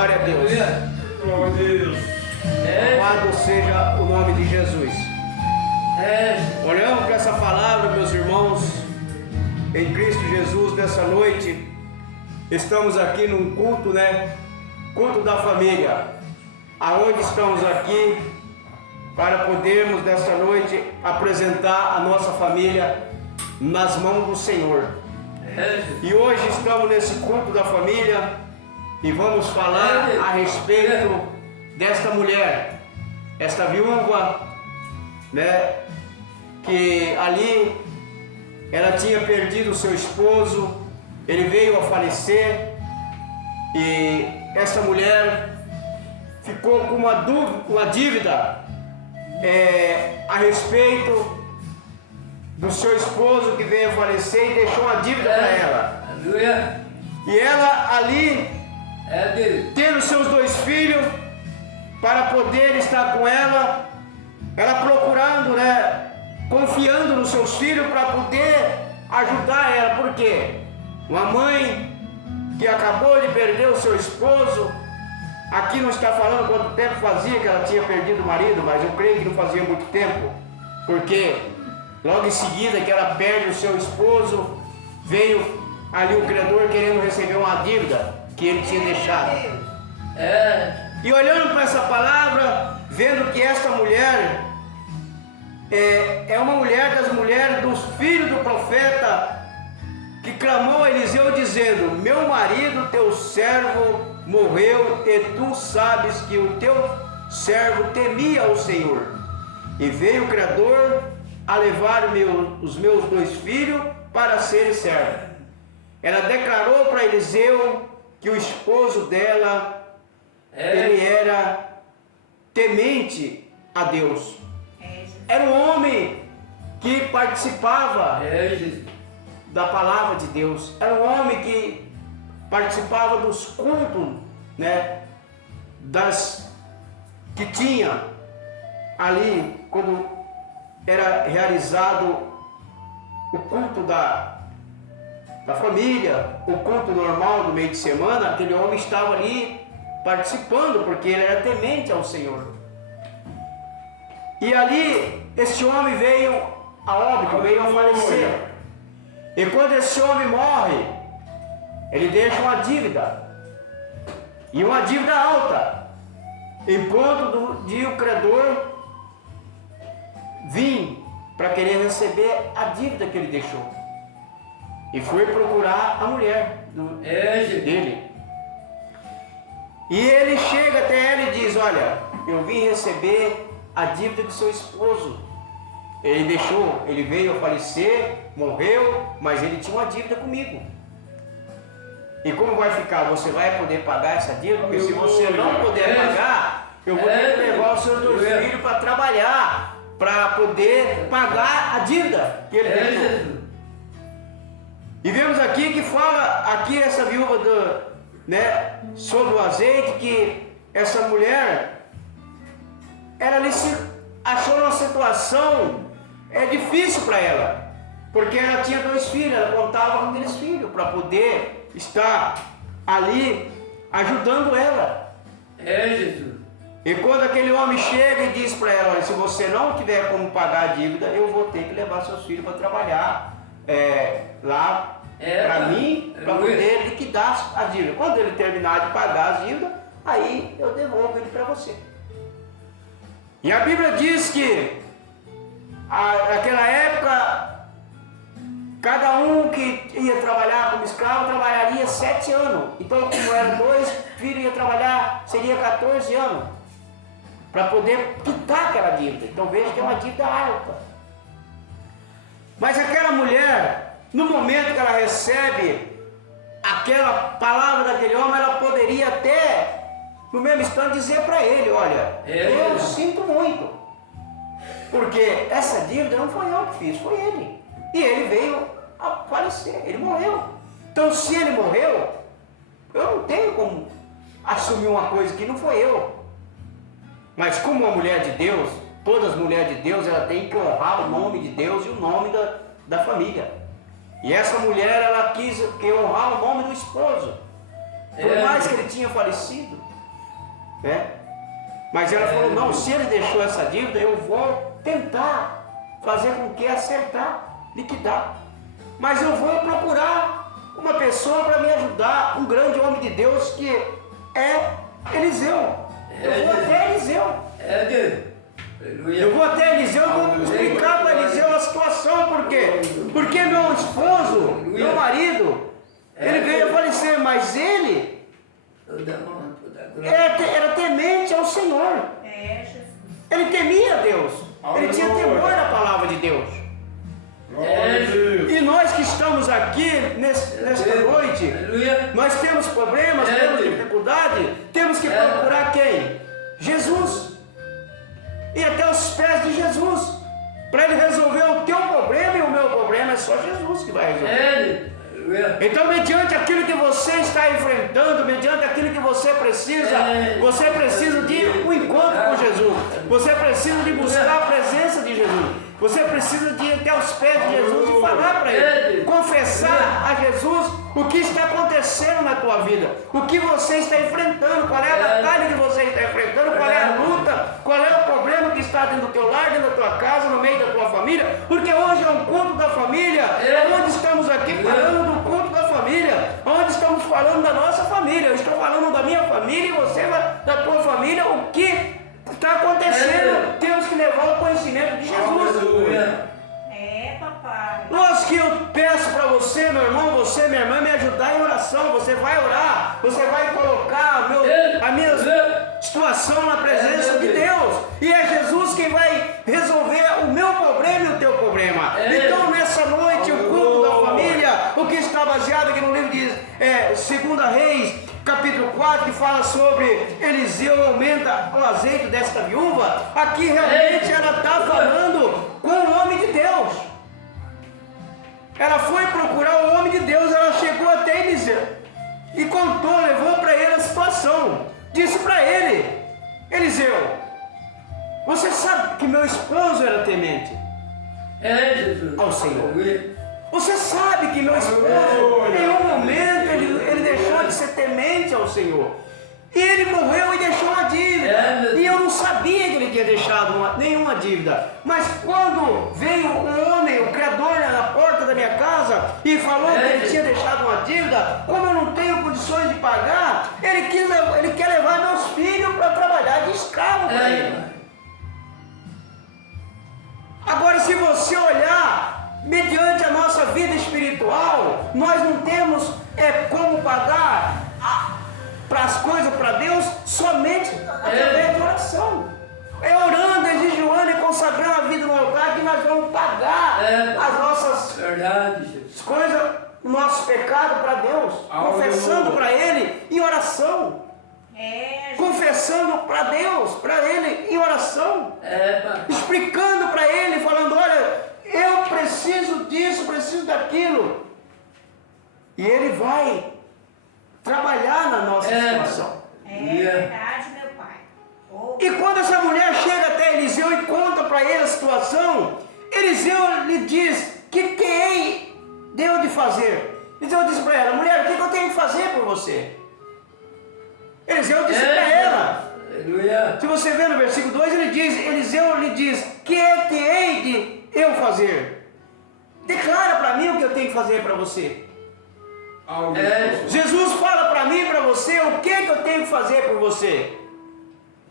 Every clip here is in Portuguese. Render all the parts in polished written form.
Glória a Deus. Glória a Deus. Louvado seja o nome de Jesus. Olhamos para essa palavra, meus irmãos, em Cristo Jesus, nessa noite. Estamos aqui num culto, Culto da família. Aonde estamos aqui para podermos, nessa noite, apresentar a nossa família nas mãos do Senhor. E hoje estamos nesse culto da família e vamos falar a respeito desta mulher, esta viúva, que ali ela tinha perdido o seu esposo, ele veio a falecer e essa mulher ficou com uma dívida a respeito do seu esposo que veio a falecer e deixou uma dívida para ela. E ela ali, tendo seus 2 filhos, para poder estar com ela procurando, confiando nos seus filhos para poder ajudar ela. Por quê? Uma mãe que acabou de perder o seu esposo, aqui não está falando quanto tempo fazia que ela tinha perdido o marido, mas eu creio que não fazia muito tempo, porque logo em seguida que ela perde o seu esposo, veio ali o credor querendo receber uma dívida que ele tinha deixado. E olhando para essa palavra, vendo que esta mulher é uma mulher das mulheres dos filhos do profeta, que clamou a Eliseu dizendo: meu marido, teu servo, morreu, e tu sabes que o teu servo temia o Senhor. E veio o credor a levar os meus 2 filhos para serem servos. Ela declarou para Eliseu que o esposo dela, ele era temente a Deus. Era um homem que participava da palavra de Deus. Era um homem que participava dos cultos, que tinha ali quando era realizado o culto da família, o culto normal do meio de semana. Aquele homem estava ali participando porque ele era temente ao Senhor. E ali esse homem veio a óbito, veio a falecer. E quando esse homem morre, ele deixa uma dívida, e uma dívida alta, em ponto de o credor vir para querer receber a dívida que ele deixou. E foi procurar a mulher dele. E ele chega até ela e diz: olha, eu vim receber a dívida do seu esposo. Ele deixou, ele veio a falecer, morreu, mas ele tinha uma dívida comigo. E como vai ficar? Você vai poder pagar essa dívida? Porque se você não puder pagar, eu vou ter que levar os seus 2 filhos para trabalhar, para poder pagar a dívida que ele deixou. E vemos aqui que fala aqui essa viúva sobre o azeite, que essa mulher, ela ali se achou numa situação difícil para ela, porque ela tinha 2 filhos, ela contava com aqueles filhos para poder estar ali ajudando ela. Jesus. E quando aquele homem chega e diz para ela: olha, se você não tiver como pagar a dívida, eu vou ter que levar seus filhos para trabalhar lá para mim, para poder liquidar a dívida. Quando ele terminar de pagar a dívida, aí eu devolvo ele para você. E a Bíblia diz que naquela época, cada um que ia trabalhar como escravo trabalharia 7 anos. Então, como eram 2 filhos, ia trabalhar, seria 14 anos, para poder quitar aquela dívida. Então veja que é uma dívida alta. Mas aquela mulher, no momento que ela recebe aquela palavra daquele homem, ela poderia até, no mesmo instante, dizer para ele: olha, eu sinto muito, porque essa dívida não foi eu que fiz, foi ele. E ele veio a falecer, ele morreu. Então, se ele morreu, eu não tenho como assumir uma coisa que não foi eu. Mas como uma mulher de Deus, todas as mulheres de Deus, ela tem que honrar o nome de Deus e o nome da família. E essa mulher, ela quis honrar o nome do esposo. Por mais que ele tinha falecido, né? Mas ela falou, não, se ele deixou essa dívida, eu vou tentar fazer com que acertar, liquidar. Mas eu vou procurar uma pessoa para me ajudar, um grande homem de Deus que é Eliseu. Eu vou até Eliseu. Eu vou até Eliseu e vou explicar para Eliseu a situação. Por quê? Porque meu esposo, meu marido, ele veio a falecer, mas ele era temente ao Senhor. Ele temia Deus. Ele tinha temor à palavra de Deus. E nós que estamos aqui nesta noite, nós temos problemas, temos dificuldade, temos que procurar quem? Jesus. E até os pés de Jesus, para Ele resolver o teu problema e o meu problema. É só Jesus que vai resolver. Então, mediante aquilo que você está enfrentando, mediante aquilo que você precisa de um encontro com Jesus, você precisa de buscar a presença de Jesus. Você precisa de ir até os pés de Jesus e falar para Ele, confessar a Jesus o que está acontecendo na tua vida, o que você está enfrentando, qual é a batalha que você está enfrentando, qual é a luta, qual é o problema que está dentro do teu lar, dentro da tua casa, no meio da tua família, porque hoje é um culto da família, onde estamos aqui falando do culto da família, onde estamos falando da nossa família. Eu estou falando da minha família e você da tua família, o que está acontecendo, temos que levar o conhecimento de Jesus. Papai. Nós que eu peço para você, meu irmão, você, minha irmã, me ajudar em oração. Você vai orar, você vai colocar a minha situação na presença de Deus. E é Jesus quem vai resolver o meu problema e o teu problema. Então, nessa noite, o culto da família, o que está baseado aqui no livro de 2 Reis, capítulo 4, que fala sobre Eliseu aumenta o azeite desta viúva. Aqui realmente ela está falando com o homem de Deus. Ela foi procurar o homem de Deus, ela chegou até Eliseu e contou, levou para ele a situação. Disse para ele: Eliseu, você sabe que meu esposo era temente ao Senhor. Você sabe que meu esposo, em um momento, ele deixou de ser temente ao Senhor. E ele morreu e deixou uma dívida. E eu não sabia que ele tinha deixado nenhuma dívida. Mas quando veio um homem, o criador, na porta da minha casa e falou que ele tinha deixado uma dívida, como eu não tenho condições de pagar, ele quer levar meus filhos para trabalhar de escravo para ele. Agora, se você olhar, mediante a nossa vida espiritual, nós não temos como pagar para as coisas para Deus somente através de oração. É orando, é jejuando e consagrando a vida no altar que nós vamos pagar as nossas coisas, o nosso pecado para Deus, confessando para Ele em oração. Confessando para Deus, para Ele em oração, explicando para Ele, falando: olha, eu preciso disso, preciso daquilo. E Ele vai trabalhar na nossa situação. Verdade, meu pai. E quando essa mulher chega até Eliseu e conta para ele a situação, Eliseu lhe diz: que hei de eu de fazer? Eliseu disse para ela: mulher, o que eu tenho que fazer por você? Eliseu disse para ela, se você vê no versículo 2, Eliseu lhe diz: que hei de eu fazer? Declara para mim o que eu tenho que fazer para você. Jesus fala para mim e para você o que eu tenho que fazer por você.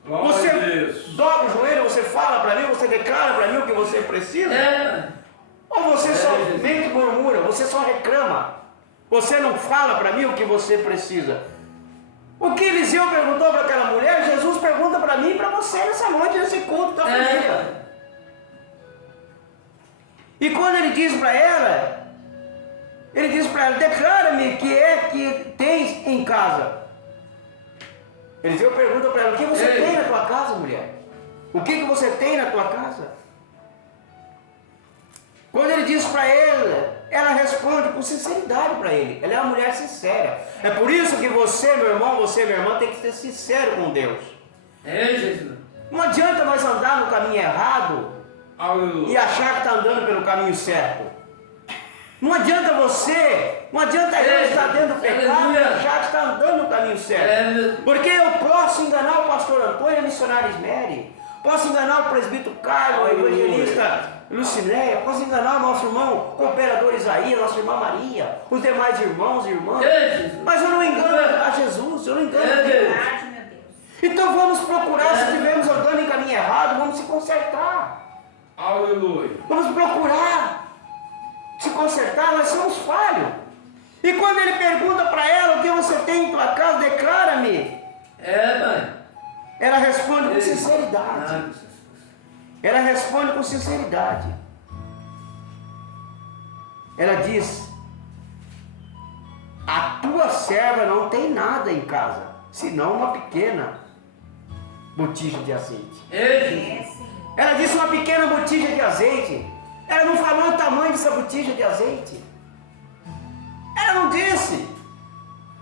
Você dobra o joelho, você fala para mim, você declara para mim o que você precisa? Ou você somente murmura, você só reclama, você não fala para mim o que você precisa? O que Eliseu perguntou para aquela mulher, Jesus pergunta para mim e para você nessa noite, nesse culto da família. E quando ele diz para ela, declara-me que que tens em casa. Eliseu pergunta para ela: o que você tem na tua casa, mulher? O que você tem na tua casa? Quando ele diz para ela responde com sinceridade para ele. Ela é uma mulher sincera. É por isso que você, meu irmão, você, minha irmã, tem que ser sincero com Deus. Jesus. Não adianta nós andar no caminho errado e achar que está andando pelo caminho certo. Não adianta eu estar dentro do pecado e achar que está andando no caminho certo. Porque eu posso enganar o pastor Antônio, a missionária Ismere. Posso enganar o presbítero Carlos, a evangelista Lucinéia. Posso enganar o nosso irmão cooperador Isaías, nossa irmã Maria, os demais irmãos e irmãs. Mas eu não engano a Jesus, eu não engano a Deus. Verdade, meu Deus. Então vamos procurar, se estivermos andando em caminho errado, vamos se consertar. Aleluia. Vamos procurar se consertar, nós somos falhos. E quando ele pergunta para ela o que você tem em tua casa, declara-me. Mãe. Ela responde com sinceridade. Ela responde com sinceridade. Ela diz: a tua serva não tem nada em casa, senão uma pequena botija de azeite. É, Senhor. Ela disse uma pequena botija de azeite. Ela não falou o tamanho dessa botija de azeite. Ela não disse.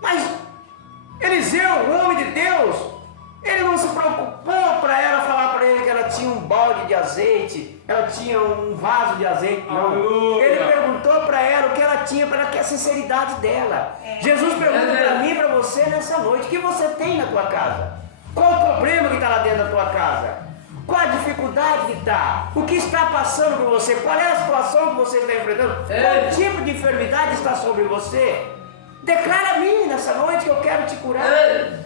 Mas Eliseu, o homem de Deus, ele não se preocupou para ela falar para ele que ela tinha um balde de azeite, ela tinha um vaso de azeite, não. Aleluia. Ele perguntou para ela o que ela tinha, para que a sinceridade dela. Jesus pergunta para mim e para você nessa noite: o que você tem na tua casa? Qual o problema que está lá dentro da tua casa? Qual a dificuldade que está? O que está passando por você? Qual é a situação que você está enfrentando? Qual tipo de enfermidade está sobre você? Declara a mim nessa noite que eu quero te curar.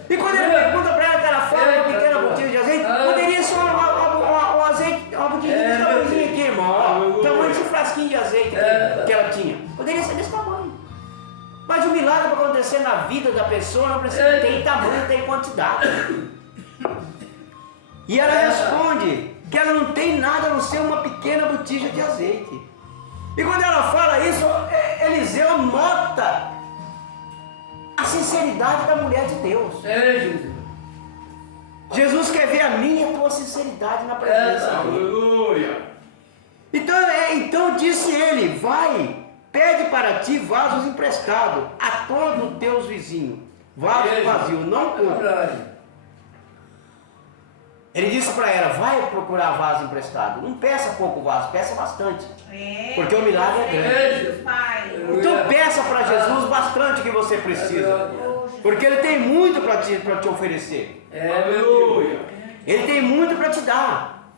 E quando ele pergunta para ela que ela fala uma pequena botija de azeite, poderia ser um azeite, uma botija desse tamanhozinho aqui, irmão. Ó, tamanho desse frasquinho de azeite aqui, que ela tinha. Poderia ser desse tamanho. Mas o milagre para acontecer na vida da pessoa não precisa ter tamanho, tem quantidade. E ela responde que ela não tem nada a não ser uma pequena botija de azeite. E quando ela fala isso, Eliseu nota a sinceridade da mulher de Deus. Jesus quer ver a minha e a tua sinceridade na presença dele. Aleluia. Então disse ele: vai, pede para ti vasos emprestados a todos os teus vizinhos, vasos vazios, não pouco. Ele disse para ela: vai procurar vaso emprestado. Não peça pouco vaso, peça bastante. Porque o milagre é grande. Pai. Então peça para Jesus bastante que você precisa. Porque Ele tem muito para te oferecer. Aleluia. Ele tem muito para te dar.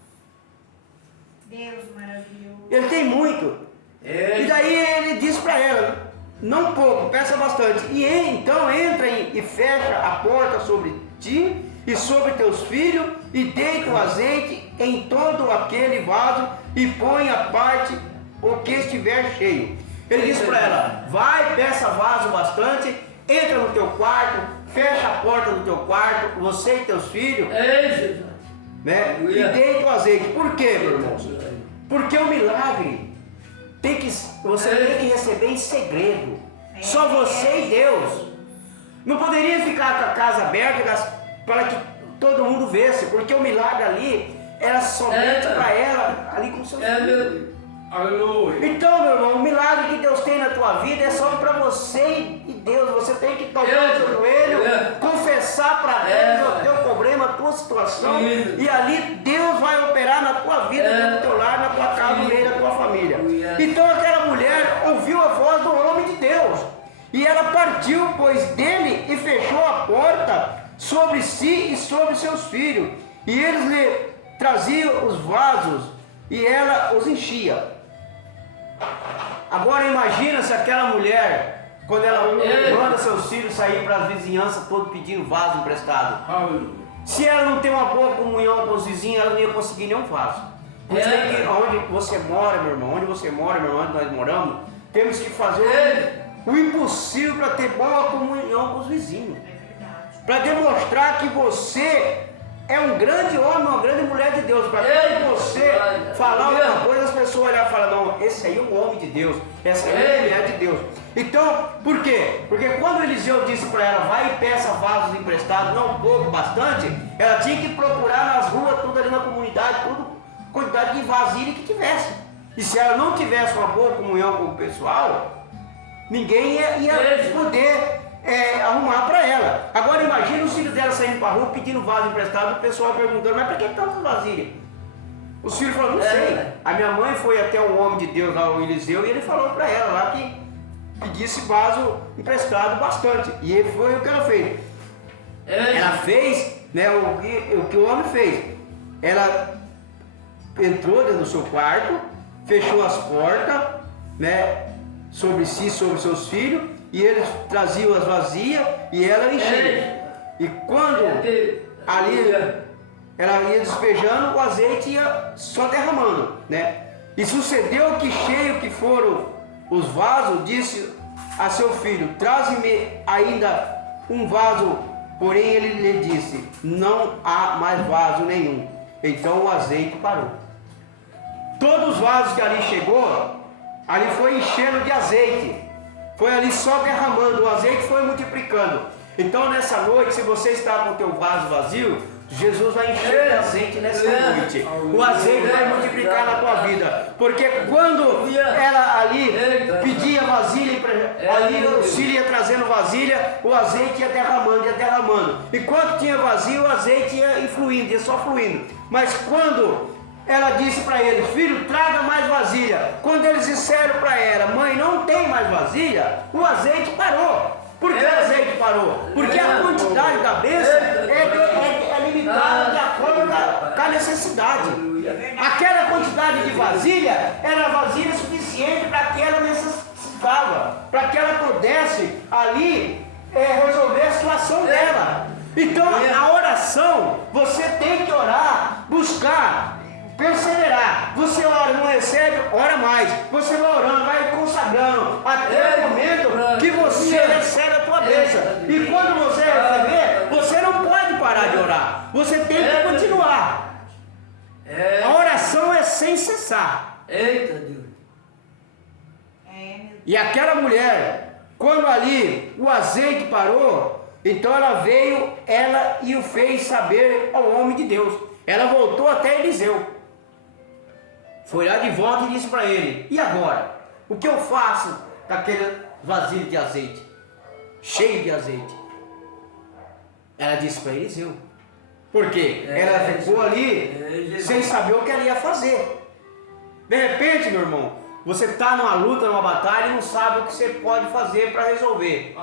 Deus maravilhoso. Ele tem muito. E daí ele diz para ela: não pouco, peça bastante. E então entra e fecha a porta sobre ti e sobre teus filhos, e deita o azeite em todo aquele vaso, e põe à parte o que estiver cheio. Ele disse para ela: vai, peça vaso bastante, entra no teu quarto, fecha a porta do teu quarto, você e teus filhos, né? E deita o azeite. Por quê, meu irmão? Porque o milagre você tem que receber em segredo. Só você e Deus. Não poderia ficar com a casa aberta para que todo mundo visse, porque o milagre ali era somente para ela, ali com seus filhos. Aleluia. Então, meu irmão, o milagre que Deus tem na tua vida é só para você e Deus. Você tem que dobrar o seu joelho, confessar para Deus o teu problema, a tua situação, e ali Deus vai operar na tua vida, no teu lar, na tua casa, no meio da tua família. Então aquela mulher ouviu a voz do homem de Deus, e ela partiu, pois, dele, e fechou a porta sobre si e sobre seus filhos, e eles lhe traziam os vasos, e ela os enchia. Agora imagina se aquela mulher, quando ela manda seus filhos sair para as vizinhanças todo pedindo vaso emprestado. Aleluia. Se ela não tem uma boa comunhão com os vizinhos, ela não ia conseguir nenhum vaso. Por isso que onde você mora, meu irmão, onde você mora, meu irmão, onde nós moramos, temos que fazer o impossível para ter boa comunhão com os vizinhos. Para demonstrar que você é um grande homem, uma grande mulher de Deus. Para quando você falar alguma coisa, as pessoas olhar e falar: não, esse aí é um homem de Deus, essa aí é uma mulher de Deus. Então, por quê? Porque quando Eliseu disse para ela: vai e peça vasos emprestados, não pouco, bastante, ela tinha que procurar nas ruas, tudo ali na comunidade, tudo, quantidade de vasilha que tivesse. E se ela não tivesse uma boa comunhão com o pessoal, ninguém ia poder arrumar para ela. Agora imagina os filhos dela saindo para a rua pedindo vaso emprestado, o pessoal perguntando: mas por que tanto vasilha? Os filhos falaram: não sei. A minha mãe foi até o homem de Deus lá, o Eliseu, e ele falou para ela lá que pedisse vaso emprestado bastante. E foi o que ela fez. Ela fez né, o que o homem fez. Ela entrou dentro do seu quarto, fechou as portas, né, sobre si, sobre seus filhos, e eles traziam as vazias e ela enchia. E quando ali ela ia despejando, o azeite ia só derramando, né? E sucedeu que cheio que foram os vasos, disse a seu filho: traze-me ainda um vaso. Porém ele lhe disse: não há mais vaso nenhum. Então o azeite parou. Todos os vasos que ali chegou, ali foi enchendo de azeite. Foi ali só derramando, o azeite foi multiplicando. Então nessa noite, se você está com o teu vaso vazio, Jesus vai encher de azeite nessa noite. O azeite vai multiplicar na tua vida. Porque quando ela ali pedia vasilha, ali o filho ia trazendo vasilha, o azeite ia derramando, ia derramando. Enquanto tinha vazio, o azeite ia fluindo, ia só fluindo. Mas quando ela disse para eles: filho, traga mais vasilha. Quando eles disseram para ela: mãe, não tem mais vasilha, o azeite parou. Por que o azeite parou? Porque a quantidade da bênção é limitada de acordo com a necessidade. Aquela quantidade de vasilha era vasilha suficiente para que ela necessitava, para que ela pudesse ali resolver a situação dela. Então a oração, você tem que orar, buscar, perseverar. Você ora, não recebe, ora mais. Você vai orando, vai consagrando, até o momento que você recebe a tua bênção. E quando você receber, você não pode parar de orar. Você tem que continuar. A oração é sem cessar. Eita Deus. E aquela mulher, quando ali o azeite parou, então ela veio, ela e o fez saber ao homem de Deus. Ela voltou até Eliseu. Foi lá de volta e disse para ele: e agora? O que eu faço com aquele vasilho de azeite? Cheio de azeite. Ela disse para Eliseu. Por quê? Ela ficou ali sem saber o que ela ia fazer. De repente, meu irmão, você está numa luta, numa batalha e não sabe o que você pode fazer para resolver.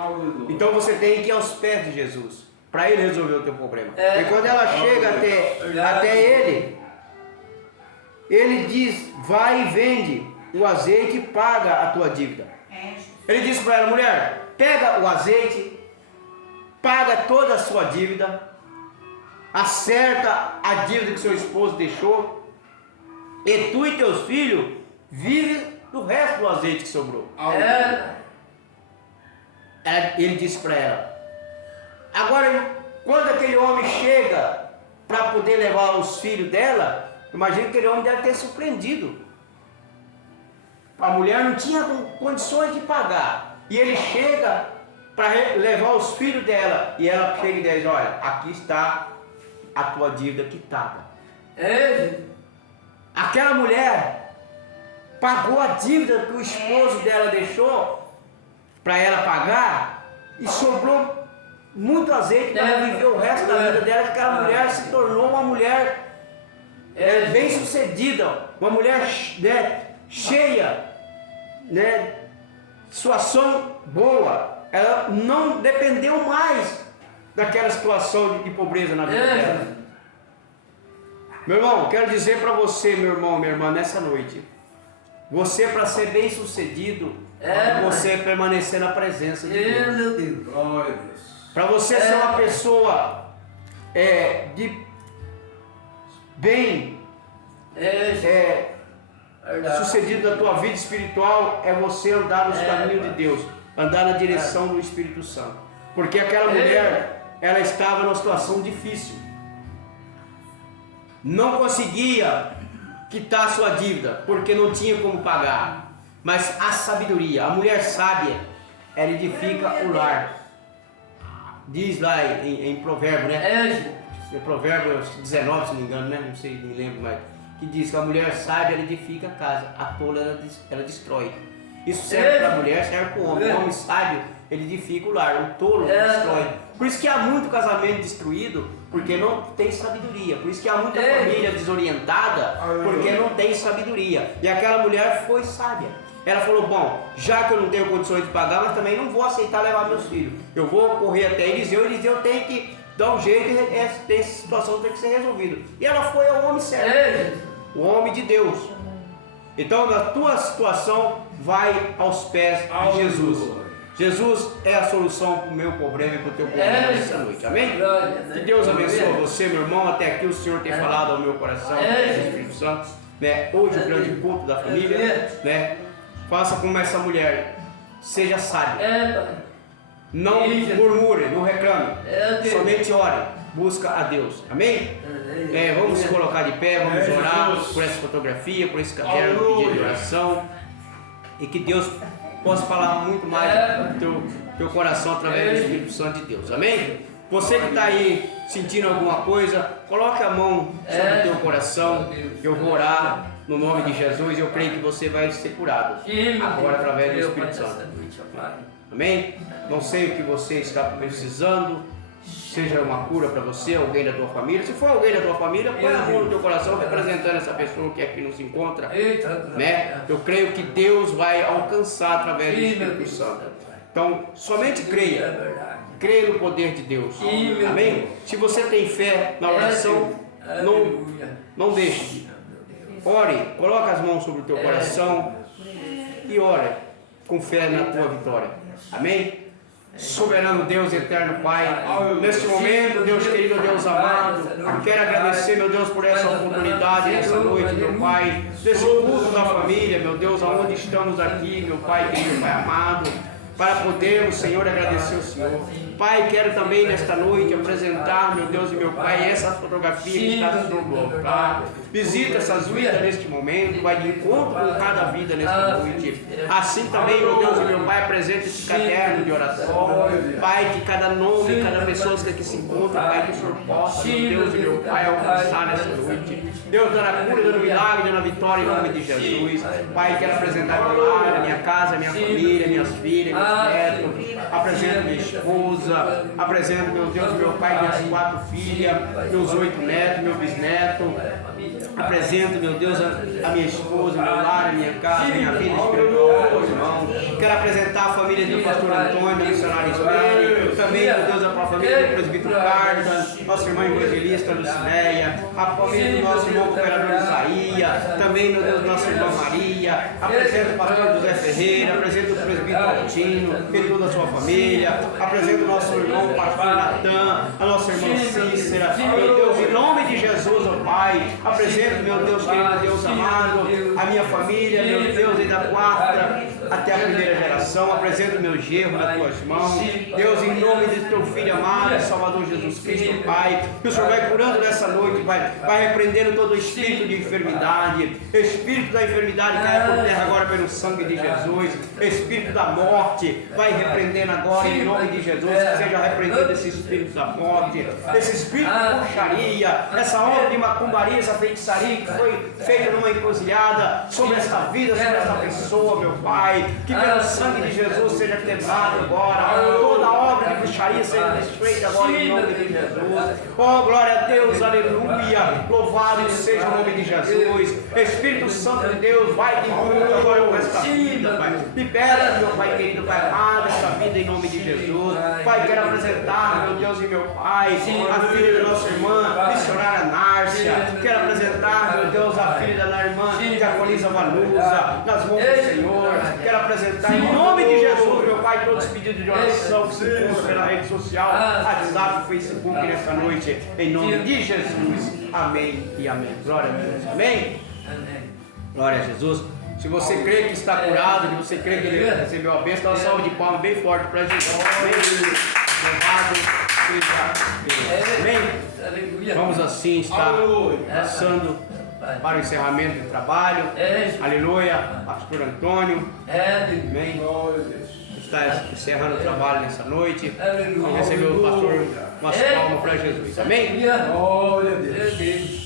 Então você tem que ir aos pés de Jesus, para ele resolver o teu problema. E quando ela chega até ele diz: vai e vende o azeite e paga a tua dívida. Ele disse para ela: mulher, pega o azeite, paga toda a sua dívida, acerta a dívida que seu esposo deixou, e tu e teus filhos vivem do resto do azeite que sobrou. Ele disse para ela. Agora, quando aquele homem chega para poder levar os filhos dela, imagina que aquele homem deve ter surpreendido. A mulher não tinha condições de pagar. E ele chega para levar os filhos dela. E ela chega e diz: olha, aqui está a tua dívida quitada. Aquela mulher pagou a dívida que o esposo dela deixou para ela pagar. E sobrou muito azeite para ela viver o resto da vida dela. Aquela mulher se tornou uma mulher bem sucedida, uma mulher cheia, situação boa. Ela não dependeu mais daquela situação de pobreza na vida dela. Meu irmão, quero dizer para você, meu irmão, minha irmã, nessa noite, você, para ser bem sucedido, você permanecer na presença de Deus. Para você ser uma pessoa de bem sucedido na tua vida espiritual, é você andar nos caminhos de Deus, andar na direção do Espírito Santo. Porque aquela mulher, ela estava numa situação difícil, não conseguia quitar sua dívida, porque não tinha como pagar. Mas a sabedoria, a mulher sábia, ela edifica o lar. Diz lá em Provérbio, né? Provérbio 19, se não me engano, né? Não sei, não me lembro mais. Que diz que a mulher sábia, ela edifica a casa, a tola ela destrói. Isso serve para a mulher, serve para o homem. O homem sábio, ele edifica o lar, o tolo destrói. Por isso que há muito casamento destruído, porque não tem sabedoria. Por isso que há muita família desorientada, porque não tem sabedoria. E aquela mulher foi sábia. Ela falou, bom, já que eu não tenho condições de pagar, mas também não vou aceitar levar meus filhos. Eu vou correr até Eliseu tem que dar um jeito, essa situação tem que ser resolvida. E ela foi ao homem certo, o homem de Deus. Então, na tua situação, vai aos pés de Jesus. Jesus é a solução para o meu problema e para o teu problema nessa noite. Amém? Que Deus abençoe você, meu irmão. Até aqui o Senhor tem falado ao meu coração, Espírito Santo. Né? Hoje o grande culto da família. Né? Faça como essa mulher. Seja sábio. Não murmure, não reclame. Somente ore. Busca a Deus. Amém? Vamos se colocar de pé, vamos orar por essa fotografia, por esse caderno, pedir de oração. E que Deus possa falar muito mais do teu coração através do Espírito Santo de Deus. Amém? Você que está aí sentindo alguma coisa, coloque a mão sobre o teu coração. Eu vou orar no nome de Jesus e eu creio que você vai ser curado agora através do Espírito Santo. Amém? Não sei o que você está precisando, seja uma cura para você, alguém da tua família. Se for alguém da tua família, põe a mão no teu coração representando essa pessoa que aqui nos encontra. Né? Eu creio que Deus vai alcançar através do Espírito Santo. Então, somente creia. Creia no poder de Deus. Amém? Se você tem fé na oração, não deixe. Ore, coloque as mãos sobre o teu coração e ore com fé na tua vitória. Amém? Soberano Deus, eterno Pai, neste momento, Deus querido, Deus amado, quero agradecer, meu Deus, por essa oportunidade nessa noite, meu Pai, desse culto da família, meu Deus, aonde estamos aqui, meu Pai querido, Pai amado, para podermos, Senhor, agradecer o Senhor. Pai, quero também nesta noite apresentar, meu Deus e meu Pai, essa fotografia que está sobre o altar. Visita essas vidas neste momento, vai de encontro com cada vida nesta noite. Assim também, meu Deus e meu Pai, apresenta esse caderno de oração. Pai, que cada nome, cada pessoa que aqui se encontra, Pai, que o Senhor possa, meu Deus e meu Pai, alcançar nessa noite. Deus, dando a cura, dando milagre, dando a vitória em nome de Jesus. Pai, quero apresentar meu lar, a minha casa, a minha família, minhas filhas, meus netos. Apresento minha esposa, apresento, meu Deus, meu Pai, minhas 4 filhas, meus 8 netos, meu bisneto. Apresento, meu Deus, a minha esposa, meu lar, a minha casa, minha vida espiritual, meus irmãos. Quero apresentar a família do pastor Antônio, do missionário Ismael, também, meu Deus, a família do presbítero Carlos, nossa irmã evangelista Lucinéia, a família do nosso irmão cooperador Isaías, também, meu Deus, nossa irmã Maria. Apresento o pastor José Ferreira, apresento o presbítero Altino e toda a sua família. Apresento o nosso irmão pastor Natan, a nossa irmã Cícera. Meu Deus, em nome de Jesus, ó Pai, apresento, meu Deus querido, Deus amado, a minha família, meu Deus, e da 4ª até a 1ª geração. Apresento meu genro nas tuas mãos. Deus, em nome de teu Filho amado, Salvador Jesus Cristo, Pai, que o Senhor vai curando nessa noite, vai repreendendo todo o espírito de enfermidade, espírito da enfermidade caia por terra agora pelo sangue de Jesus, espírito da morte, vai repreendendo agora em nome de Jesus, que seja repreendido esse espírito da morte, esse espírito de bruxaria, essa obra de macumbaria, essa feitiçaria que foi feita numa encruzilhada sobre esta vida, sobre esta pessoa, meu Pai, que pelo sangue de Jesus seja quebrado agora, toda obra de bruxaria seja desfeita agora em nome de Jesus. Oh, glória a Deus, aleluia, louvado seja o nome de Jesus. Espírito Santo de Deus, vai de encontro agora com esta vida, Pai. Libera, meu Pai querido, Pai amado, esta vida em nome de Jesus. Pai, quero apresentar, meu Deus e meu Pai, a filha da nossa irmã, missionária Nárcia. Quero apresentar, meu Deus, a filha da irmã Diaconisa Vanusa, nas mãos do Senhor. Quero apresentar em nome de Jesus, meu Pai, todos os pedidos de oração que se encontram pela rede social, WhatsApp, Facebook nessa noite, em nome de Jesus. Amém e amém. Glória a Deus. Amém? Glória a Jesus. Se você crê que está curado, que você crê que ele recebeu a bênção, dá uma salva de palmas bem forte para Jesus. Amém. Louvado seja Deus. Amém? Vamos assim estar passando para o encerramento do trabalho. Aleluia. Pastor Antônio. Amém. Está encerrando o trabalho nessa noite. Vamos receber o pastor umas palmas para Jesus. Amém? Glória a Deus.